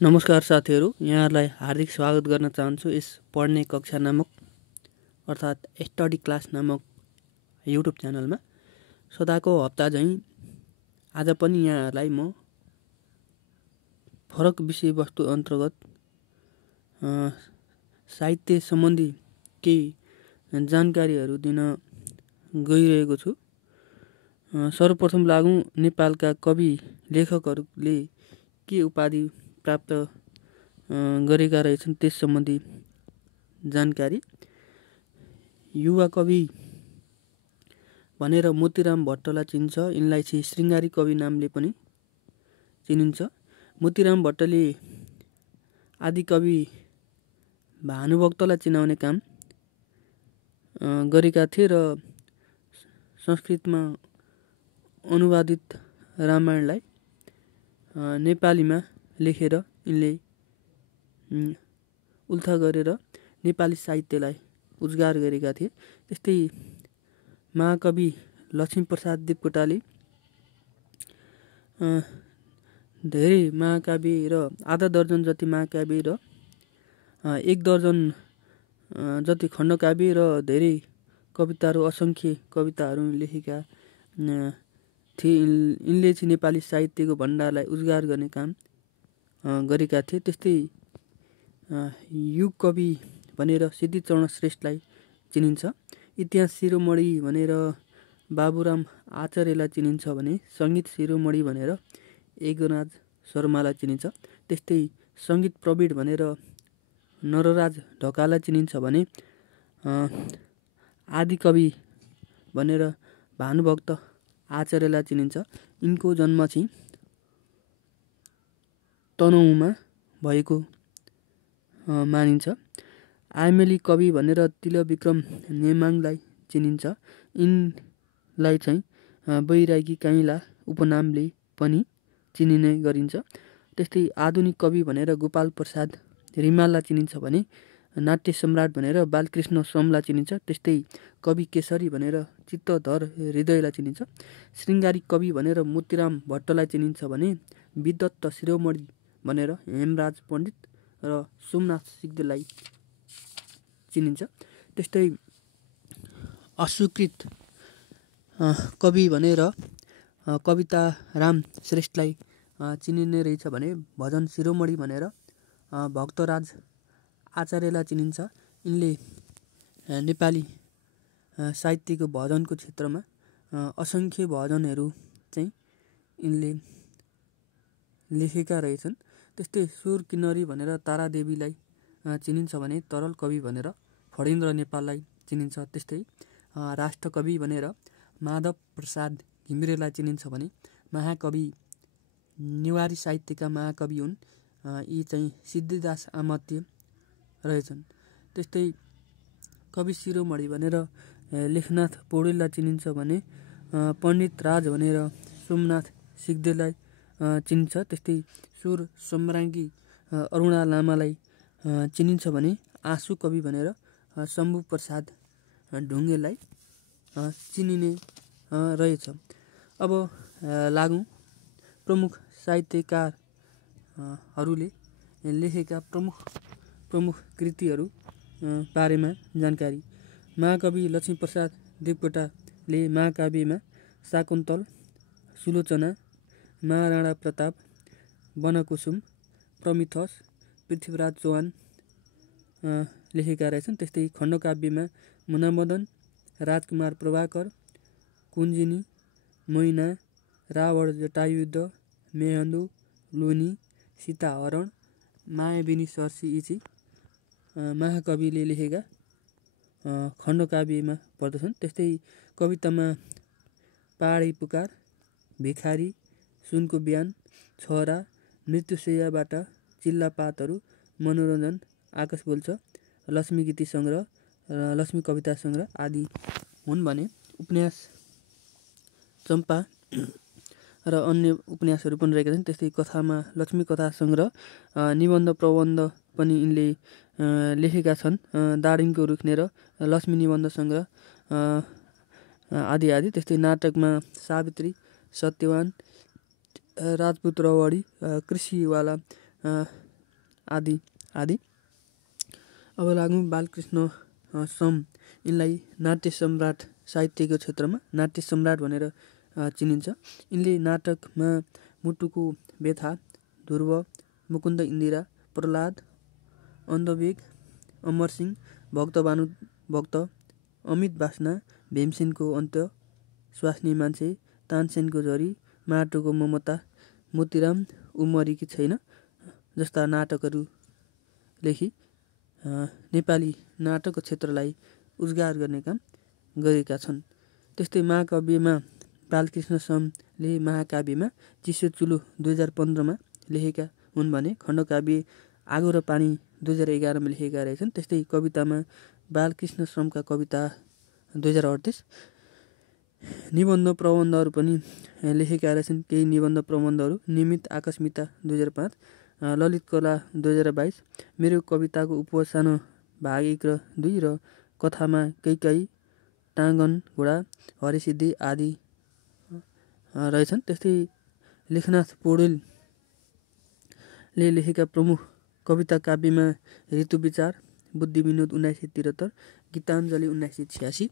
नमस्कार साथीहरू, यहाँहरूलाई हार्दिक स्वागत गर्न चाहन्छु यस पढ्ने कक्षा नामक अर्थात् स्टडी क्लास नामक युट्युब च्यानलमा। सदाको हप्ता झैँ आज पनि यहाँहरूलाई म फरक विषयवस्तु अन्तर्गत साहित्य सम्बन्धी केही जानकारीहरू दिन गइरहेको छु। सर्वप्रथम लागौँ नेपालका कवि लेखकहरूले के उपाधि प्राप्त गरेका रहेछन् त्यस सम्बन्धी जानकारी। युवा कवि भनेर मोतीराम भट्टलाई चिन्छ। यिनलाई चाहिँ श्रृङ्गारी कवि नामले पनि चिनिन्छ। मोतीराम भट्टले आदिकवि भानुभक्तलाई चिनाउने काम गरेका थिए र संस्कृतमा अनुवादित रामायणलाई नेपालीमा लेखेर यिनले उल्था गरेर नेपाली साहित्यलाई उद्धार गरेका थिए। त्यस्तै महाकवि लक्ष्मीप्रसाद देवकोटाले धेरै महाकाव्य र आधा दर्जन जति महाकाव्य र 1 दर्जन जति खण्डकाव्य र धेरै कविताहरू असङ्ख्य कविताहरू लेखेका थिए। यिनले चाहिँ नेपाली साहित्यको भण्डारलाई उजागर गर्ने काम गरेका थिए। त्यस्तै युग कवि भनेर सिद्धिचरण श्रेष्ठलाई चिनिन्छ। इतिहास शिरोमणि भनेर बाबुराम आचार्यलाई चिनिन्छ भने सङ्गीत शिरोमणि भनेर एकनाथ शर्मालाई चिनिन्छ। त्यस्तै सङ्गीत प्रवीण भनेर नरराज ढकाललाई चिनिन्छ भने आदिकवि भनेर भानुभक्त आचार्यलाई चिनिन्छ। यिनको जन्म चाहिँ तनहुँमा भएको मानिन्छ। आइमेली कवि भनेर तिलविक्रम नेमाङलाई चिनिन्छ। यिनलाई चाहिँ बैरागी काइँला उपनामले पनि चिनिने गरिन्छ। त्यस्तै आधुनिक कवि भनेर गोपाल प्रसाद रिमाललाई चिनिन्छ भने नाट्य सम्राट भनेर बालकृष्ण समलाई चिनिन्छ। त्यस्तै कवि केसरी भनेर चित्तधर हृदयलाई चिनिन्छ। श्रृङ्गारी कवि भनेर मोतीराम भट्टलाई चिनिन्छ भने विदत्त शिरोमणि भनेर हेमराज पण्डित र सोमनाथ सिग्देललाई चिनिन्छ। त्यस्तै अस्वीकृत कवि भनेर कविता राम श्रेष्ठलाई चिनिने रहेछ भने भजन शिरोमणि भनेर भक्तराज आचार्यलाई चिनिन्छ। यिनले नेपाली साहित्यको भजनको क्षेत्रमा असङ्ख्य भजनहरू चाहिँ यिनले लेखेका रहेछन्। त्यस्तै सुर किन्नरी भनेर तारादेवीलाई चिनिन्छ भने तरल कवि भनेर फणेन्द्र नेपाललाई चिनिन्छ। त्यस्तै राष्ट्रकवि भनेर माधव प्रसाद घिमिरेलाई चिनिन्छ भने महाकवि नेवारी साहित्यका महाकवि हुन् यी चाहिँ सिद्धिदास आमत्य रहेछन्। त्यस्तै कवि शिरोमणि भनेर लेखनाथ पौडेललाई चिनिन्छ भने पण्डित राज भनेर सोमनाथ सिग्देललाई चिनिन्छ। त्यस्तै सुर सम्राङ्गी अरुणा लामालाई चिनिन्छ भने आँसु कवि भनेर शम्भु प्रसाद ढुङ्गेललाई चिनिने रहेछ। अब लागौँ प्रमुख साहित्यकारहरूले लेखेका प्रमुख कृतिहरू बारेमा जानकारी। महाकवि लक्ष्मीप्रसाद देवकोटाले महाकाव्यमा शाकुन्तल, सुलोचना, महाराणा प्रताप, वनकुसुम, प्रमिथस, पृथ्वीराज चौहान लेखेका रहेछन्। त्यस्तै खण्डकाव्यमा मुनामदन, राजकुमार प्रभाकर, कुञ्जिनी, मैना, रावण जटायुद्ध, मेहन्दु, लुनी, सीताहरण, मायाविनी सर्सी यी चाहिँ महाकविले लेखेका खण्डकाव्यमा पर्दछन्। त्यस्तै कवितामा पहाडी पुकार, भिखारी, सुनको बिहान, छोरा, मृत्युशैयाबाट चिल्लापातहरू, मनोरञ्जन, आकाश बोल्छ, लक्ष्मी गीति सङ्ग्रह, लक्ष्मी कविता सङ्ग्रह आदि हुन् भने उपन्यास चम्पा र अन्य उपन्यासहरू पनि रहेका छन्। त्यस्तै कथामा लक्ष्मी कथा सङ्ग्रह, निबन्ध प्रबन्ध पनि यिनले लेखेका छन्। दारिमको रुख्ने र लक्ष्मी निबन्ध सङ्ग्रह आदि आदि। त्यस्तै नाटकमा सावित्री, सत्यवान, राजपुत रवडी, कृषिवाला आदि आदि। अब लागौँ बालकृष्ण सम। यिनलाई नाट्य सम्राट साहित्यको क्षेत्रमा नाट्य सम्राट भनेर चिनिन्छ। यिनले नाटकमा मुटुको व्यथा, ध्रुव, मुकुन्द इन्दिरा, प्रह्लाद, अन्धवेग, अमरसिंह, भक्त भानुभक्त, अमित बासना, भीमसेनको अन्त्य, स्वास्नी मान्छे, तानसेनको झरी, माटोको ममता, मोतीराम उमरेकी छैन जस्ता नाटकहरू लेखी नेपाली नाटक क्षेत्रलाई उजागर गर्ने काम गरेका छन्। त्यस्तै महाकाव्यमा बालकृष्ण समले महाकाव्यमा चिसो चुलो 2015मा लेखेका हुन् भने खण्डकाव्य आगो र पानी 2011मा लेखेका रहेछन्। त्यस्तै कवितामा बालकृष्ण समका कविता 2038, निबन्ध प्रबन्धहरू पनि लेखेका रहेछन्। केही निबन्ध प्रबन्धहरू नियमित आकस्मिकता 2005, ललित कला 2022, मेरो कविताको उपवास सानो भाग 1 र 2 र कथामा कैकाई, टाँगन घोडा, हरिसिद्धि आदि रहेछन्। त्यस्तै लेखनाथ पौडेलले लेखेका प्रमुख कविता काव्यमा ऋतु विचार, बुद्धि विनोद 1973, गीताञ्जली 1986,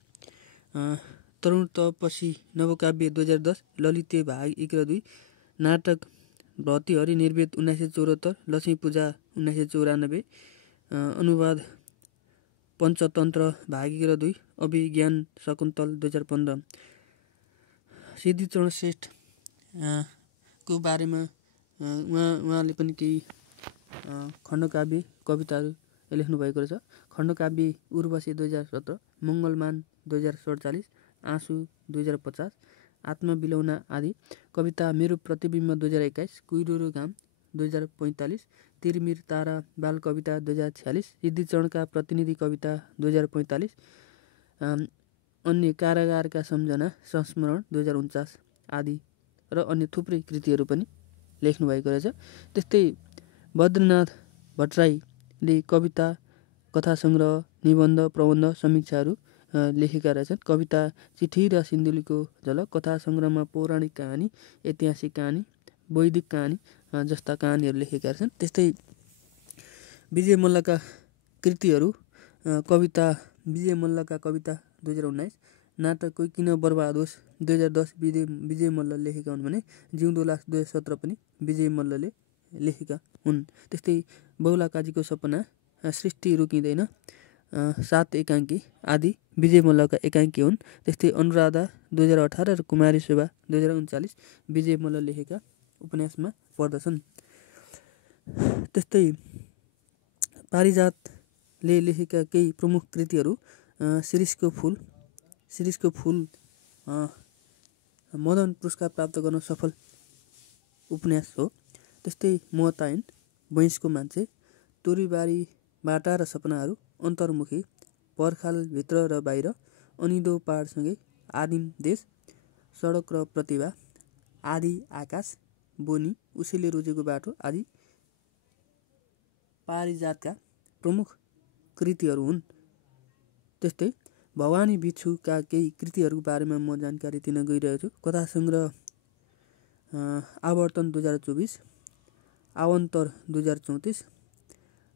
तरुण तपसी नवकाव्य 2010, ललिते भाग 1 र 2, नाटक भर्तृहरि निर्वेद 1974, लक्ष्मी पूजा 1994, अनुवाद पञ्चतन्त्र भाग 1 र 2, अभिज्ञान शकुन्तल 2015। सिद्धिचरण श्रेष्ठ को बारेमा उहाँले पनि केही खण्डकाव्य कविताहरू लेख्नुभएको रहेछ। खण्डकाव्य उर्वशी 2017, मङ्गलमान 2047, आँसु 2050, आत्मबिलौना आदि। कविता मेरो प्रतिबिम्ब 2021, कुइरो घाम 2045, तिरमिर तारा बाल कविता 2046, सिद्धिचरणका प्रतिनिधि कविता 2045, अन्य कारागारका सम्झना संस्मरण 2049 आदि र अन्य थुप्रै कृतिहरू पनि लेख्नुभएको रहेछ। त्यस्तै बद्रीनाथ भट्टराईले कविता, कथा सङ्ग्रह, निबन्ध प्रबन्ध, समीक्षाहरू लेखेका रहेछन्। कविता चिठी र सिन्धुलीको झलक, कथा सङ्ग्रहमा पौराणिक कहानी, ऐतिहासिक कहानी, वैदिक कहानी जस्ता कहानीहरू लेखेका रहेछन्। त्यस्तै विजय मल्लका कृतिहरू, कविता विजय मल्लका कविता 2019, नाटक कोही किन बर्बाद होस् 2010 विजय मल्ल लेखेका हुन् भने जिउँदो लास 2017 पनि विजय मल्लले लेखेका हुन्। त्यस्तै बहुला काजीको सपना, सृष्टि रोकिँदैन, 7 एकाङ्की आदि विजय मल्लका एकाङ्की हुन्। त्यस्तै अनुराधा 2018 र कुमारी शोभा 2039 विजय मल्ल लेखेका उपन्यासमा पर्दछन्। त्यस्तै पारिजातले लेखेका केही प्रमुख कृतिहरू, शिरीषको फुल मदन पुरस्कार प्राप्त गर्न सफल उपन्यास हो। त्यस्तै महतायन, वैँसको मान्छे, तोरीबारी बाटा र सपनाहरू, अन्तर्मुखी, पर्खालभित्र र बाहिर, अनिदो पहाडसँगै, आदिम देश, सडक र प्रतिभा, आदि आकाश, बोनी, उसैले रोजेको बाटो आदि पारिजातका प्रमुख कृतिहरू हुन्। त्यस्तै भवानी भिक्षुका केही कृतिहरूको बारेमा म जानकारी दिन गइरहेको छु। कथा सङ्ग्रह आवर्तन 2024, आवन्तर 2034,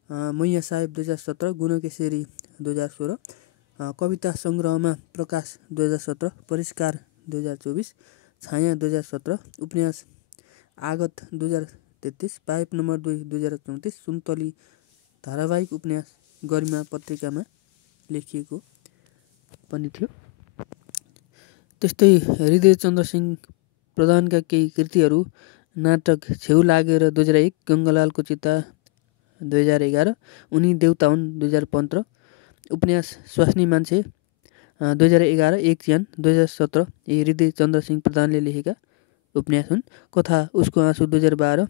मैया साहेब 2017, गुणकेशरी 2016, कविता सङ्ग्रहमा प्रकाश 2017, परिष्कार 2024, छाया 2017, उपन्यास आगत 2033, पाइप नम्बर 2 2034, सुन्तली धारावाहिक उपन्यास गरिमा पत्रिकामा लेखिएको पनि थियो। त्यस्तै हृदयचन्द्र सिंह प्रधानका केही कृतिहरू, नाटक छेउ लागेर 2001, गङ्गालालको चिता 2011, उनी देउता हुन् 2015, उपन्यास स्वास्नी मान्छे 2011, एक च्यान 2017 यी हृदयचन्द्र सिंह प्रधानले लेखेका उपन्यास हुन्। कथा उसको आँसु 2012,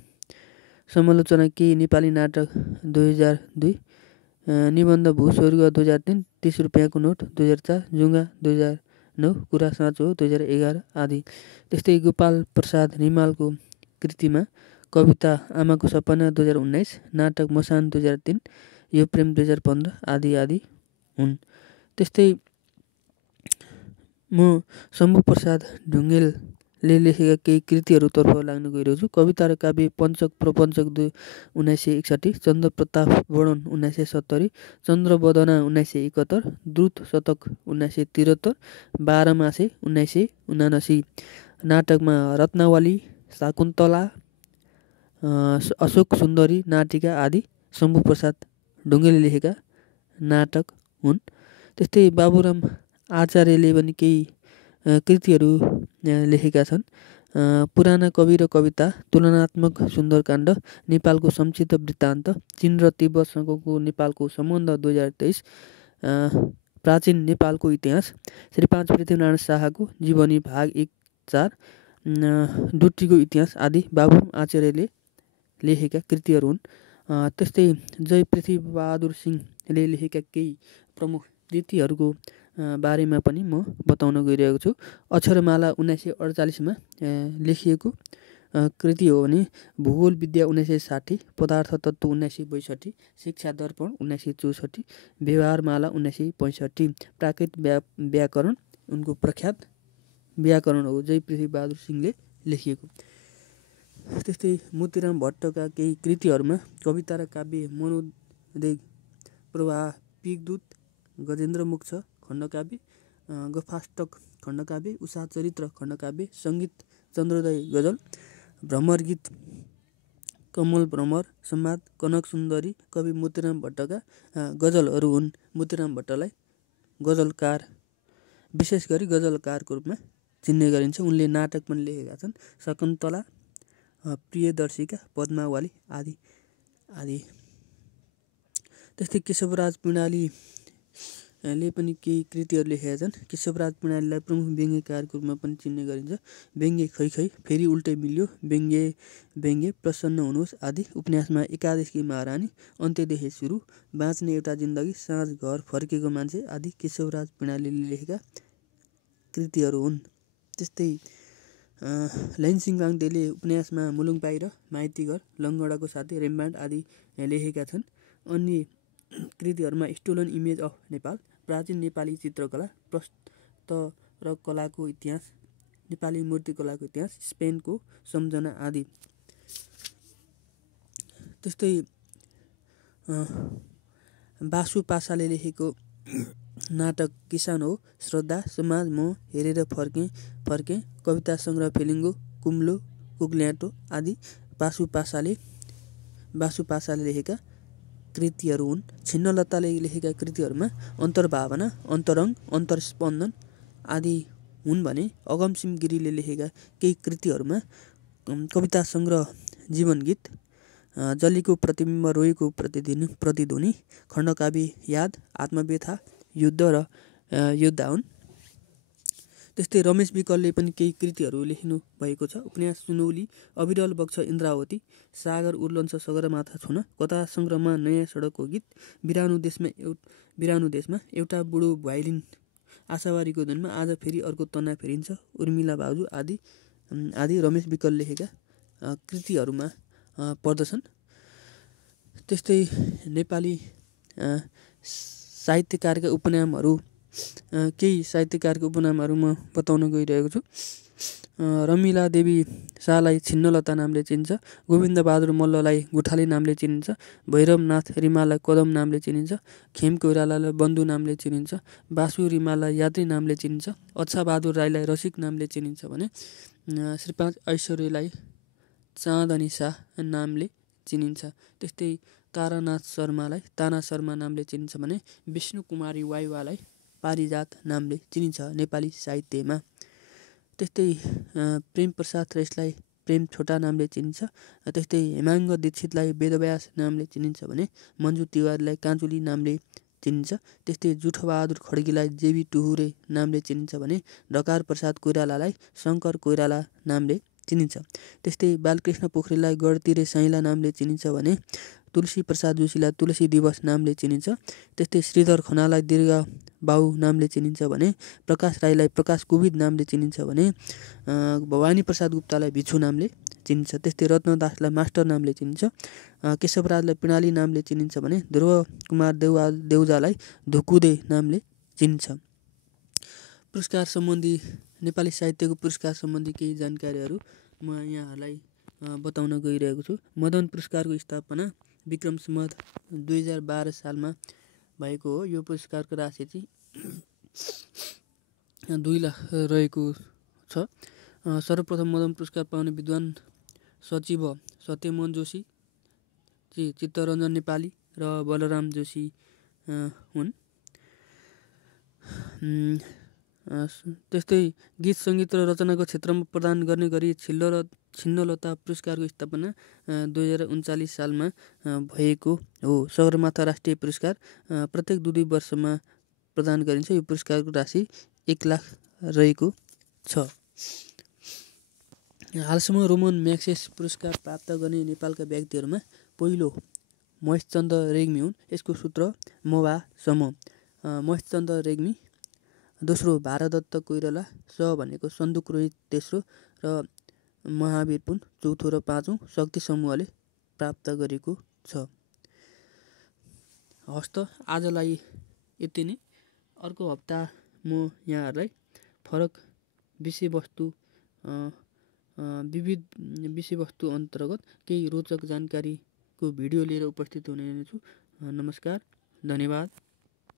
समालोचना केही नेपाली नाटक 2002, निबन्ध भूस्वर्ग 2003, 30 रुपियाँको नोट 2004, जुङ्गा 2009, कुरा साँचो हो 2011 आदि। त्यस्तै गोपाल प्रसाद रिमालको कृतिमा कविता आमाको सपना 2019, नाटक मसान 2003, यो प्रेम 2015 आदि आदि हुन्। त्यस्तै म शम्भु प्रसाद ढुङ्गेल लेखेका केही कृतिहरूतर्फ लाग्न गइरहेको छु। कविता र काव्य पञ्चक प्रपञ्चक 1961, चन्द्र प्रताप वर्णन 1970, चन्द्रवदना 1971, द्रुत शतक 1973, 12 मासे 1979, नाटकमा रत्नावली, शाकुन्तला, अशोक सुन्दरी नाटिका आदि शम्भुप्रसाद ढुङ्गेले लेखेका नाटक हुन्। त्यस्तै बाबुराम आचार्यले पनि केही कृतिहरू लेखेका छन्। पुराना कवि र कविता, तुलनात्मक सुन्दरकाण्ड, नेपालको संक्षिप्त वृत्तान्त, चीन र तिब्बतसँगको नेपालको सम्बन्ध 2023, प्राचीन नेपालको इतिहास, श्री 5 पृथ्वीनारायण शाहको जीवनी भाग 1-4, डुट्टीको इतिहास आदि बाबुराम आचार्यले लेखेका कृतिहरू हुन्। त्यस्तै जय पृथ्वीबहादुर सिंहले लेखेका केही प्रमुख कृतिहरूको बारेमा पनि म बताउन गइरहेको छु। अक्षरमाला 1948मा लेखिएको कृति हो भने भूगोल विद्या 1960, पदार्थ तत्त्व 1962, शिक्षा दर्पण 1964, व्यवहारमाला 1965, प्राकृत व्याकरण उनको प्रख्यात व्याकरण हो जय पृथ्वीबहादुर सिंहले लेखिएको। त्यस्तै मोतीराम भट्टका केही कृतिहरूमा कविता र काव्य मनोदेग प्रवाह, पिगदूत, गजेन्द्र मोक्ष खण्डकाव्य, गफाष्टक खण्डकाव्य, उषा चरित्र खण्डकाव्य, सङ्गीत चन्द्रोदय गजल, भ्रमर गीत, कमल भ्रमर संवाद, कनक सुन्दरी कवि मोतीराम भट्टका गजलहरू हुन्। मोतीराम भट्टलाई गजलकार, विशेष गरी गजलकारको रूपमा चिन्ने गरिन्छ। उनले नाटक पनि लेखेका छन्, शकुन्तला, प्रियदर्शिका, पद्मावली आदि आदि। त्यस्तै केशवराज पिँडालीले पनि केही कृतिहरू लेखेका छन्। केशवराज पिँडालीलाई प्रमुख व्यङ्ग्यकारको रूपमा पनि चिन्ने गरिन्छ। व्यङ्ग्य खै खै, फेरि उल्टै मिल्यो, व्यङ्ग्य, प्रसन्न हुनुहोस् आदि उपन्यासमा एकादशकी महारानी, अन्त्यदेखि सुरु, बाँच्ने एउटा जिन्दगी, साँझ घर फर्केको मान्छे आदि केशवराज पिँडालीले लेखेका कृतिहरू हुन्। त्यस्तै लैनसिंह बाङदेले उपन्यासमा मुलुङपाई र माइतीघर, लङ्गडाको साथी, रेम्बान्ड आदि लेखेका छन्। अन्य कृतिहरूमा स्टोलन इमेज अफ नेपाल, प्राचीन नेपाली चित्रकला, प्रस्तरकलाको इतिहास, नेपाली मूर्तिकलाको इतिहास, स्पेनको सम्झना आदि। त्यस्तै बासु पासाले लेखेको नाटक किसान हो, श्रद्धा, समाज, म हेरेर फर्केँ, कविता सङ्ग्रह फिलिङ्गो, कुम्लो, कुग्ल्याटो आदि बासु पासाले लेखेका कृतिहरू हुन्। छिन्नलताले लेखेका कृतिहरूमा अन्तर्भावना, अन्तरङ्ग, अन्तर्स्पन्दन आदि हुन् भने अगमसिंह गिरीले लेखेका केही कृतिहरूमा कविता सङ्ग्रह जीवनगीत, जलीको प्रतिबिम्ब रोएको प्रतिध्वनि, खण्डकाव्य याद, आत्मव्यथा, युद्ध र योद्धा हुन्। त्यस्तै रमेश विकलले पनि केही कृतिहरू लेख्नु भएको छ। उपन्यास सुनौली, अविरल बग्छ इन्द्रावती, सागर उर्लन्छ सगरमाथा छुन, कथा सङ्ग्रहमा नयाँ सडकको गीत, बिरानो देशमा, एउटा बुढो भाइलिन, आशावारीको धुनमा, आज फेरि अर्को तना फेरिन्छ, उर्मिला भाउजू आदि रमेश विकल लेखेका कृतिहरूमा पर्दछन्। त्यस्तै नेपाली साहित्यकारका उपनामहरू, केही साहित्यकारको उपनामहरू म बताउन गइरहेको छु। रमिला देवी शाहलाई छिन्नलता नामले चिनिन्छ, गोविन्दबहादुर मल्ललाई गुठाली नामले चिनिन्छ, भैरवनाथ रिमाललाई कदम नामले चिनिन्छ, खेम कोइरालालाई बन्धु नामले चिनिन्छ, बासु रिमाललाई यात्री नामले चिनिन्छ, अच्छा राईलाई रसिक नामले चिनिन्छ भने श्री 5 ऐश्वर्यलाई चाँदनी शाह नामले चिनिन्छ। त्यस्तै तारानाथ शर्मालाई ताना शर्मा नामले चिनिन्छ भने विष्णु कुमारी वाइवालाई पारिजात नामले चिनिन्छ नेपाली साहित्यमा। त्यस्तै प्रेम प्रसाद श्रेष्ठलाई प्रेम छोटा नामले चिनिन्छ। त्यस्तै हेमाङ्ग दीक्षितलाई वेदव्यास नामले चिनिन्छ भने मन्जु तिवारीलाई काँचुली नामले चिनिन्छ। त्यस्तै जुठबहादुर खड्गीलाई जेबी टुहुरे नामले चिनिन्छ भने ढकार प्रसाद कोइरालालाई शङ्कर कोइराला नामले चिनिन्छ। त्यस्तै बालकृष्ण पोखरेललाई गढतिरे साइला नामले चिनिन्छ भने तुलसी प्रसाद जोशीलाई तुलसी दिवस नामले चिनिन्छ। त्यस्तै श्रीधर खनाललाई दीर्घ बाउ नामले चिनिन्छ भने प्रकाश राईलाई प्रकाश कोविद नामले चिनिन्छ भने भवानी प्रसाद गुप्तालाई भिक्षु नामले चिनिन्छ। त्यस्तै रत्नदासलाई मास्टर नामले चिनिन्छ। केशवराजलाई पिँडाली नामले चिनिन्छ भने ध्रुव कुमार देउजालाई धुकुदे नामले चिनिन्छ। पुरस्कार सम्बन्धी नेपाली साहित्यको पुरस्कार सम्बन्धी केही जानकारीहरू म यहाँहरूलाई बताउन गइरहेको छु। मदन पुरस्कारको स्थापना विक्रम सम्वत 2012 सालमा भएको हो। यो पुरस्कारको राशि चाहिँ 2 लाख रहेको छ। सर्वप्रथम मदन पुरस्कार पाउने विद्वान सचिव सत्यमोहन जोशी, चित्तरञ्जन नेपाली र बलराम जोशी हुन्। त्यस्तै गीत सङ्गीत र रचनाको क्षेत्रमा प्रदान गर्ने गरी छिन्नलता पुरस्कारको स्थापना 2039 सालमा भएको हो। सगरमाथा राष्ट्रिय पुरस्कार प्रत्येक 2 वर्षमा प्रदान गरिन्छ। यो पुरस्कारको राशि 1 लाख रहेको छ। हालसम्म रोमन म्याग्सेस पुरस्कार प्राप्त गर्ने नेपालका व्यक्तिहरूमा पहिलो महेशचन्द्र रेग्मी हुन्। यसको सूत्र मवा सम। महेशचन्द्र रेग्मी, दोस्रो भारदत्त कोइराला, स भनेको सन्दुक रोहित तेस्रो र महावीर पुन चौथो र पाँचौँ शक्ति समूहले प्राप्त गरेको छ। हस्त आजलाई यति नै। अर्को हप्ता म यहाँहरूलाई फरक विविध विषयवस्तु अन्तर्गत केही रोचक जानकारीको भिडियो लिएर उपस्थित हुने छु। नमस्कार, धन्यवाद।